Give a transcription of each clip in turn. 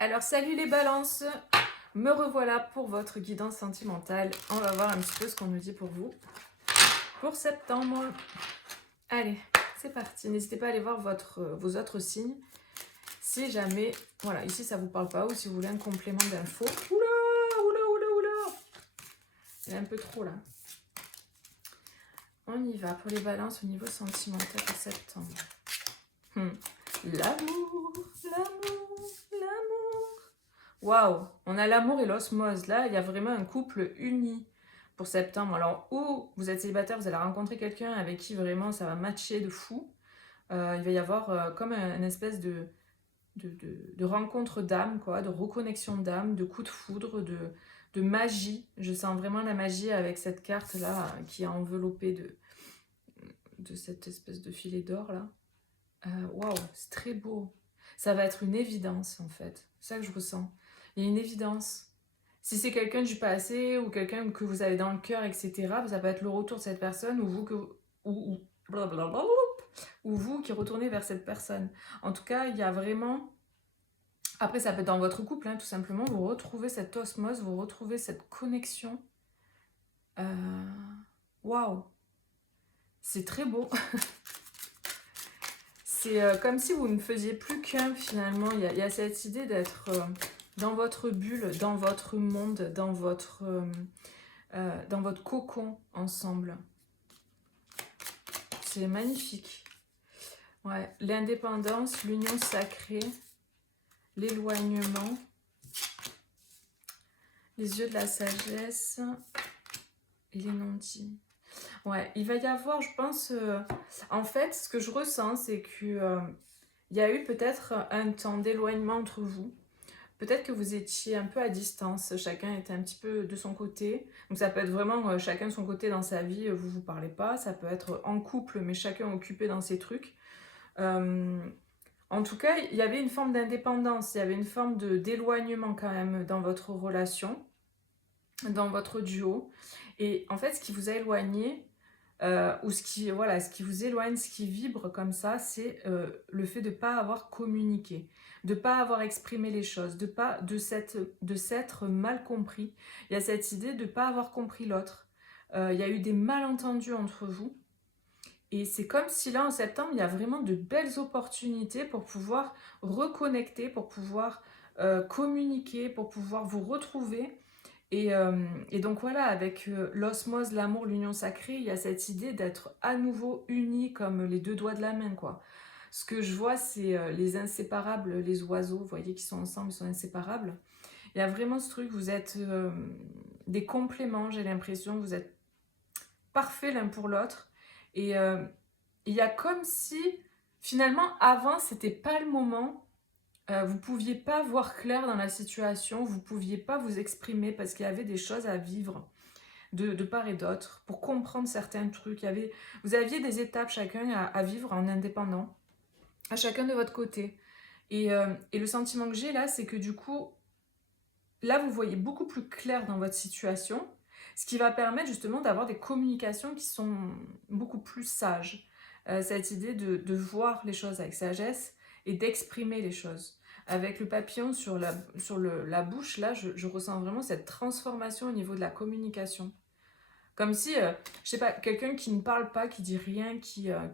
Alors salut les balances, me revoilà pour votre guidance sentimentale. On va voir un petit peu ce qu'on nous dit pour vous pour septembre. Allez, c'est parti. N'hésitez pas à aller voir vos autres signes. Si jamais, voilà, ici ça vous parle pas ou si vous voulez un complément d'infos. Oula. Il y a un peu trop là. On y va pour les balances au niveau sentimental de septembre. L'amour. Waouh, on a l'amour et l'osmose. Là, il y a vraiment un couple uni pour septembre. Alors, ou vous êtes célibataire, vous allez rencontrer quelqu'un avec qui vraiment ça va matcher de fou. Il va y avoir comme une espèce de rencontre d'âme, quoi, de reconnexion d'âme, de coup de foudre, de magie. Je sens vraiment la magie avec cette carte-là qui est enveloppée de cette espèce de filet d'or là. Waouh, c'est très beau. Ça va être une évidence en fait. C'est ça que je ressens. Il y a une évidence. Si c'est quelqu'un du passé ou quelqu'un que vous avez dans le cœur, etc., ça peut être le retour de cette personne ou vous que blablabla, ou vous qui retournez vers cette personne. En tout cas, il y a vraiment. Après, ça peut être dans votre couple, hein, tout simplement. Vous retrouvez cette osmose, vous retrouvez cette connexion. Waouh, c'est très beau. C'est comme si vous ne faisiez plus qu'un finalement. Il y a cette idée d'être dans votre bulle, dans votre monde, dans votre cocon ensemble. C'est magnifique. Ouais. L'indépendance, l'union sacrée, l'éloignement, les yeux de la sagesse et les non-dits. Ouais, il va y avoir, je pense, en fait, ce que je ressens, c'est que il y a eu peut-être un temps d'éloignement entre vous. Peut-être que vous étiez un peu à distance, chacun était un petit peu de son côté. Donc ça peut être vraiment chacun de son côté dans sa vie, vous vous parlez pas. Ça peut être en couple, mais chacun occupé dans ses trucs. En tout cas, il y avait une forme d'indépendance, il y avait une forme d'éloignement quand même dans votre relation, dans votre duo. Et en fait, ce qui vous a éloigné, ou ce qui vous éloigne, ce qui vibre comme ça, c'est le fait de ne pas avoir communiqué, de ne pas avoir exprimé les choses, de s'être mal compris. Il y a cette idée de ne pas avoir compris l'autre. Il y a eu des malentendus entre vous. Et c'est comme si là, en septembre, il y a vraiment de belles opportunités pour pouvoir reconnecter, pour pouvoir communiquer, pour pouvoir vous retrouver. Et donc voilà, avec l'osmose, l'amour, l'union sacrée, il y a cette idée d'être à nouveau unis comme les deux doigts de la main, quoi. Ce que je vois, c'est les inséparables, les oiseaux, vous voyez, qui sont ensemble, ils sont inséparables. Il y a vraiment ce truc, vous êtes des compléments, j'ai l'impression, vous êtes parfaits l'un pour l'autre. Et il y a comme si, finalement, avant, c'était pas le moment. Vous pouviez pas voir clair dans la situation, vous pouviez pas vous exprimer parce qu'il y avait des choses à vivre de part et d'autre pour comprendre certains trucs. Vous aviez des étapes chacun à vivre en indépendant, à chacun de votre côté. Et le sentiment que j'ai là, c'est que du coup, là, vous voyez beaucoup plus clair dans votre situation, ce qui va permettre justement d'avoir des communications qui sont beaucoup plus sages. Cette idée de voir les choses avec sagesse et d'exprimer les choses. Avec le papillon sur la bouche, là, je ressens vraiment cette transformation au niveau de la communication. Comme si, je sais pas, quelqu'un qui ne parle pas, qui dit rien, qui a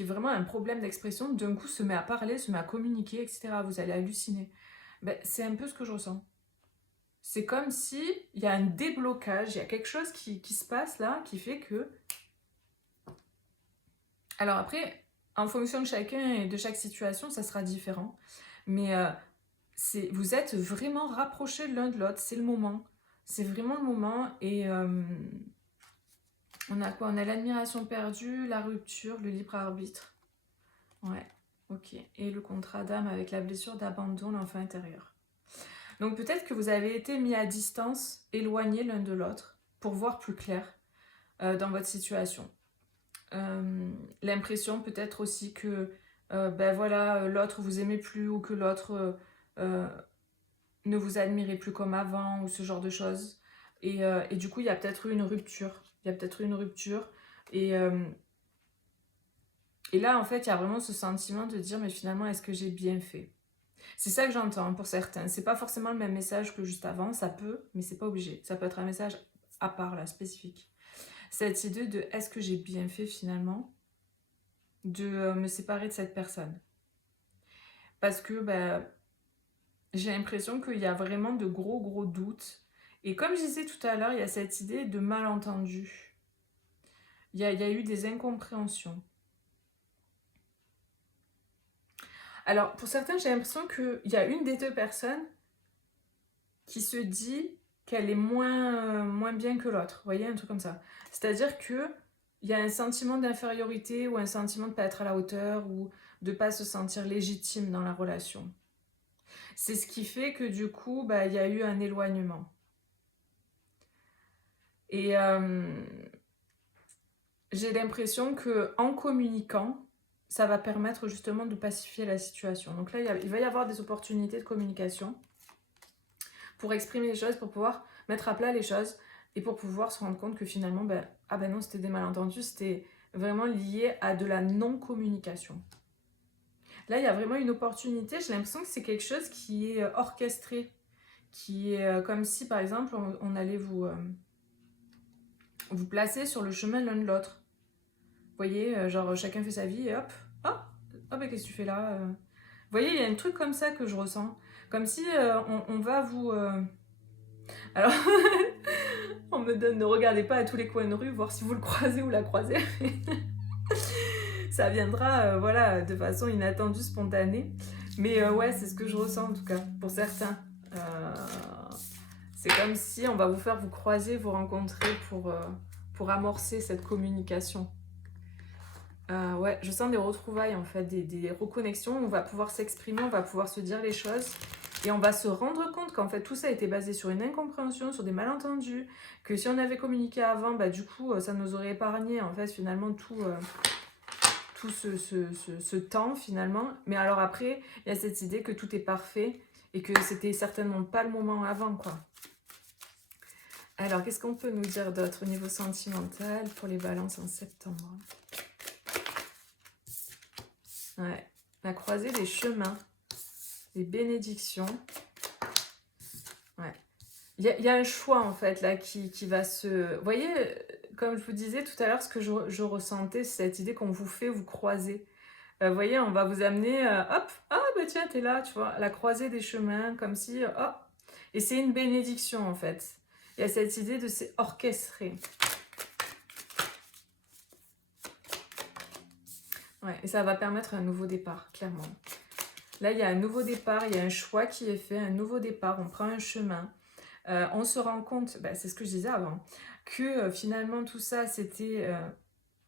vraiment un problème d'expression, d'un coup se met à parler, se met à communiquer, etc. Vous allez halluciner. Ben, c'est un peu ce que je ressens. C'est comme si il y a un déblocage, il y a quelque chose qui se passe là, qui fait que... Alors après, en fonction de chacun et de chaque situation, ça sera différent. Mais vous êtes vraiment rapprochés l'un de l'autre, c'est le moment. C'est vraiment le moment. Et on a quoi? On a l'admiration perdue, la rupture, le libre arbitre. Ouais, ok. Et le contrat d'âme avec la blessure d'abandon, l'enfant intérieur. Donc peut-être que vous avez été mis à distance, éloignés l'un de l'autre, pour voir plus clair dans votre situation. L'impression peut-être aussi que ben voilà, l'autre vous aimait plus ou que l'autre ne vous admirait plus comme avant ou ce genre de choses. Et du coup, il y a peut-être eu une rupture. Il y a peut-être eu une rupture. Et, euh, et là, en fait, il y a vraiment ce sentiment de dire, mais finalement, est-ce que j'ai bien fait? C'est ça que j'entends pour certains. C'est pas forcément le même message que juste avant, ça peut, mais c'est pas obligé. Ça peut être un message à part, là, spécifique. Cette idée de est-ce que j'ai bien fait finalement de me séparer de cette personne? Parce que j'ai l'impression qu'il y a vraiment de gros doutes. Et comme je disais tout à l'heure, il y a cette idée de malentendu. Il y a eu des incompréhensions. Alors, pour certains, j'ai l'impression qu'il y a une des deux personnes qui se dit qu'elle est moins bien que l'autre. Vous voyez, un truc comme ça. C'est-à-dire qu'il y a un sentiment d'infériorité ou un sentiment de ne pas être à la hauteur ou de ne pas se sentir légitime dans la relation. C'est ce qui fait que du coup, il y a eu un éloignement. Et j'ai l'impression qu'en communiquant, ça va permettre justement de pacifier la situation. Donc là, il va y avoir des opportunités de communication pour exprimer les choses, pour pouvoir mettre à plat les choses et pour pouvoir se rendre compte que finalement, non, c'était des malentendus, c'était vraiment lié à de la non-communication. Là, il y a vraiment une opportunité, j'ai l'impression que c'est quelque chose qui est orchestré, qui est comme si, par exemple, on allait vous placer sur le chemin l'un de l'autre. Vous voyez, genre chacun fait sa vie et hop, qu'est-ce que tu fais là Vous voyez, il y a un truc comme ça que je ressens. Comme si on va vous... Alors, on me donne, ne regardez pas à tous les coins de rue, voir si vous le croisez ou la croisez. Ça viendra, de façon inattendue, spontanée. Mais ouais, c'est ce que je ressens en tout cas, pour certains. C'est comme si on va vous faire vous croiser, vous rencontrer pour amorcer cette communication. Ouais, je sens des retrouvailles en fait, des reconnexions, on va pouvoir s'exprimer, on va pouvoir se dire les choses et on va se rendre compte qu'en fait tout ça a été basé sur une incompréhension, sur des malentendus, que si on avait communiqué avant, du coup ça nous aurait épargné en fait finalement tout ce temps finalement. Mais alors après, il y a cette idée que tout est parfait et que c'était certainement pas le moment avant quoi. Alors qu'est-ce qu'on peut nous dire d'autre au niveau sentimental pour les balances en septembre ? Ouais, la croisée des chemins, les bénédictions. Ouais. Il y a un choix en fait là qui va se... Vous voyez, comme je vous disais tout à l'heure, ce que je ressentais, c'est cette idée qu'on vous fait vous croiser. Vous voyez, on va vous amener, tiens, t'es là, tu vois, la croisée des chemins, comme si, et c'est une bénédiction en fait. Il y a cette idée de c'est orchestré. Ouais, et ça va permettre un nouveau départ, clairement. Là, il y a un nouveau départ, il y a un choix qui est fait, un nouveau départ, on prend un chemin. On se rend compte, c'est ce que je disais avant, que finalement tout ça, c'était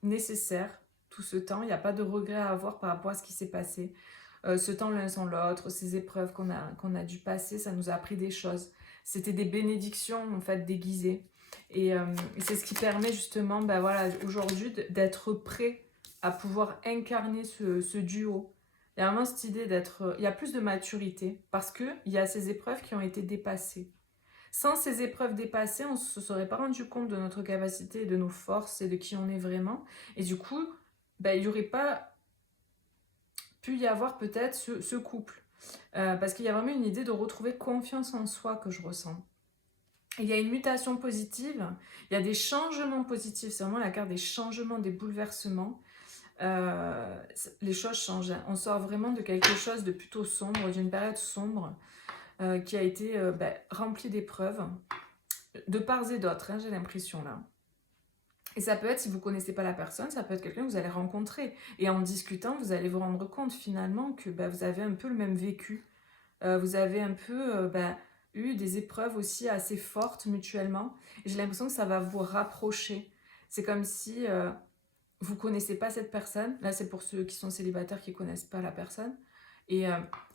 nécessaire, tout ce temps. Il n'y a pas de regret à avoir par rapport à ce qui s'est passé. Ce temps l'un sans l'autre, ces épreuves qu'on a dû passer, ça nous a appris des choses. C'était des bénédictions, en fait, déguisées. Et c'est ce qui permet justement, aujourd'hui, d'être prêt à pouvoir incarner ce duo. Il y a vraiment cette idée d'être... Il y a plus de maturité parce qu'il y a ces épreuves qui ont été dépassées. Sans ces épreuves dépassées, on ne se serait pas rendu compte de notre capacité, de nos forces et de qui on est vraiment. Et du coup, il n'y aurait pas pu y avoir peut-être ce couple. Parce qu'il y a vraiment une idée de retrouver confiance en soi que je ressens. Il y a une mutation positive, il y a des changements positifs, c'est vraiment la carte des changements, des bouleversements. Les choses changent. On sort vraiment de quelque chose de plutôt sombre, d'une période sombre qui a été remplie d'épreuves, de part et d'autre, j'ai l'impression là. Et ça peut être, si vous ne connaissez pas la personne, ça peut être quelqu'un que vous allez rencontrer. Et en discutant, vous allez vous rendre compte finalement que vous avez un peu le même vécu. Vous avez un peu eu des épreuves aussi assez fortes mutuellement. Et j'ai l'impression que ça va vous rapprocher. C'est comme si vous ne connaissez pas cette personne. Là, c'est pour ceux qui sont célibataires qui ne connaissent pas la personne. Et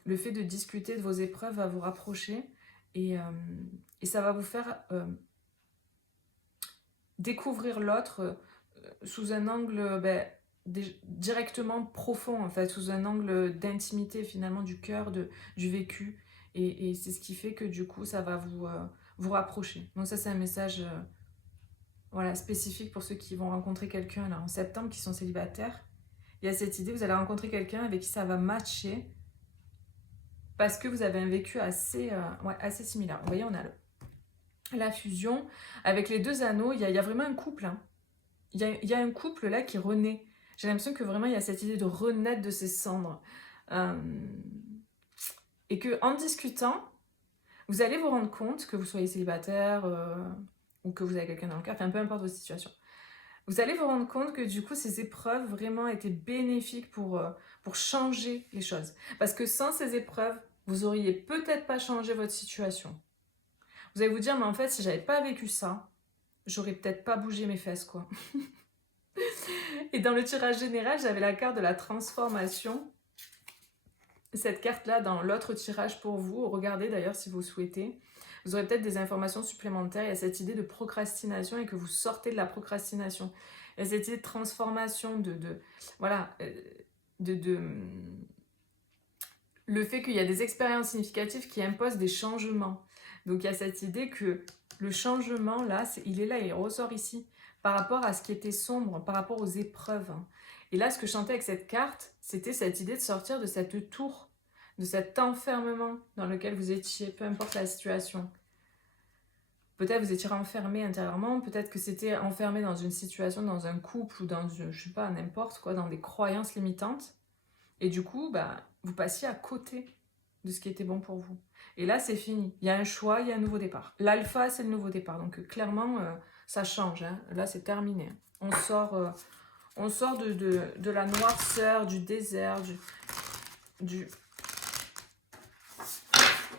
le fait de discuter de vos épreuves va vous rapprocher. Et ça va vous faire découvrir l'autre sous un angle directement profond, en fait, sous un angle d'intimité finalement du cœur, du vécu. Et c'est ce qui fait que du coup, ça va vous rapprocher. Donc ça, c'est un message spécifique pour ceux qui vont rencontrer quelqu'un là en septembre, qui sont célibataires. Il y a cette idée, vous allez rencontrer quelqu'un avec qui ça va matcher. parce que vous avez un vécu assez, ouais, assez similaire. Vous voyez, on a la fusion. Avec les 2 anneaux, il y a vraiment un couple. Hein. Il y a un couple là qui renaît. J'ai l'impression que vraiment il y a cette idée de renaître de ses cendres. Euh, et que en discutant, vous allez vous rendre compte que vous soyez célibataire ou que vous avez quelqu'un dans le cœur, enfin peu importe votre situation. Vous allez vous rendre compte que du coup ces épreuves vraiment étaient bénéfiques pour changer les choses. Parce que sans ces épreuves, vous auriez peut-être pas changé votre situation. Vous allez vous dire, mais en fait, si j'avais pas vécu ça, j'aurais peut-être pas bougé mes fesses, quoi. Et dans le tirage général, j'avais la carte de la transformation. Cette carte-là, dans l'autre tirage pour vous, regardez d'ailleurs si vous souhaitez. Vous aurez peut-être des informations supplémentaires. Il y a cette idée de procrastination et que vous sortez de la procrastination. Il y a cette idée de transformation, voilà, le fait qu'il y a des expériences significatives qui imposent des changements. Donc il y a cette idée que le changement, là, il est là, il ressort ici, par rapport à ce qui était sombre, par rapport aux épreuves. Et là, ce que je chantais avec cette carte, c'était cette idée de sortir de cette tour, de cet enfermement dans lequel vous étiez, peu importe la situation. Peut-être vous étiez enfermé intérieurement, peut-être que c'était enfermé dans une situation, dans un couple ou dans, je sais pas, n'importe quoi, dans des croyances limitantes. Et du coup, bah, vous passiez à côté de ce qui était bon pour vous. Et là, c'est fini. Il y a un choix, il y a un nouveau départ. L'alpha, c'est le nouveau départ. Donc, clairement, ça change. Hein. Là, c'est terminé. On sort de la noirceur, du désert,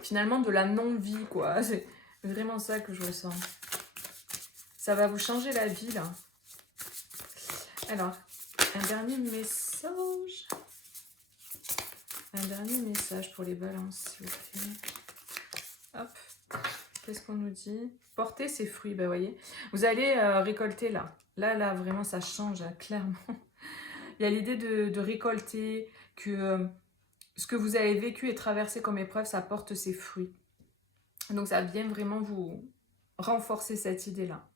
finalement, de la non-vie, quoi. C'est vraiment ça que je ressens. Ça va vous changer la vie, là. Alors, un dernier message. Un dernier message pour les balances, s'il vous plaît. Hop. Qu'est-ce qu'on nous dit? Porter ses fruits, bah voyez. Vous allez récolter là. Là, vraiment, ça change, hein, clairement. Il y a l'idée de récolter, que ce que vous avez vécu et traversé comme épreuve, ça porte ses fruits. Donc, ça vient vraiment vous renforcer cette idée-là.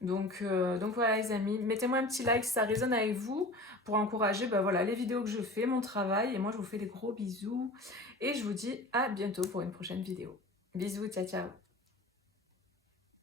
Donc voilà les amis, mettez-moi un petit like si ça résonne avec vous pour encourager voilà, les vidéos que je fais, mon travail. Et moi je vous fais des gros bisous et je vous dis à bientôt pour une prochaine vidéo. Bisous, ciao ciao.